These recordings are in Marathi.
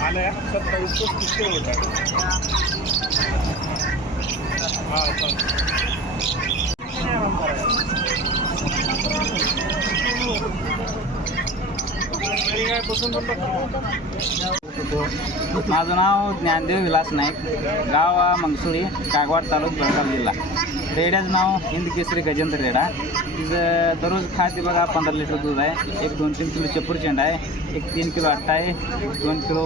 आल्या सत्तावीस पस्तीस किलो होत आहे हा माझं नाव ज्ञानदेव विलास नाईक. गाव मंगसुळी कागवाड तालुक बेळगाव जिल्हा. रेड्याचं नाव हिंद केसरी गजेंद्र रेडा. तिचं दररोज खाते बघा पंधरा लिटर दूध आहे. एक दोन तीन किलो चपूरचेंड आहे. एक तीन किलो आट्टा आहे. दोन किलो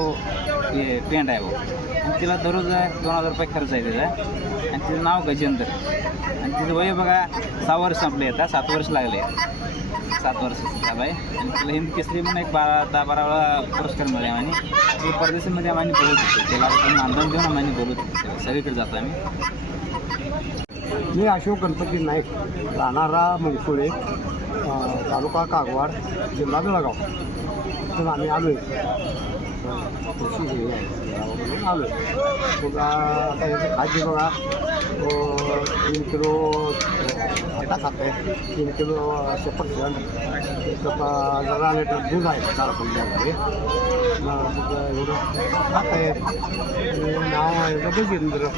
हे पेंड आहे भाऊ आणि तिला दररोज दोन हजार रुपये खर्च आहे तिचा. आणि तिचं नाव गजेंद्र. आणि तिचं वय बघा सहा वर्ष संपले आता. सात वर्ष लागले. सात वर्ष झालं आहे आणि तिला हिंद केसरी म्हणून एक बारा दहा बारा वेळा पुरस्कार मिळाले आम्ही. ते परदेशामध्ये आम्ही बोलत होतो. त्याला आपण आंदोलन देऊन आम्ही बोलत होतो. सगळीकडे जातो आम्ही. मी अशोक गणपती नाईक राहणारा मंगसुळे तालुका कागवाड जिल्हा बेळगाव तिथून आम्ही आलो आहे कृषी आलो आहे. मग आता याचं खाद्य बघा. तीन किलो अं, आहे तीन किलो सफरचंद एक जरा लिटर दूध आहे चार पंजामध्ये एवढं खात आहे नाव आहे गजेंद्र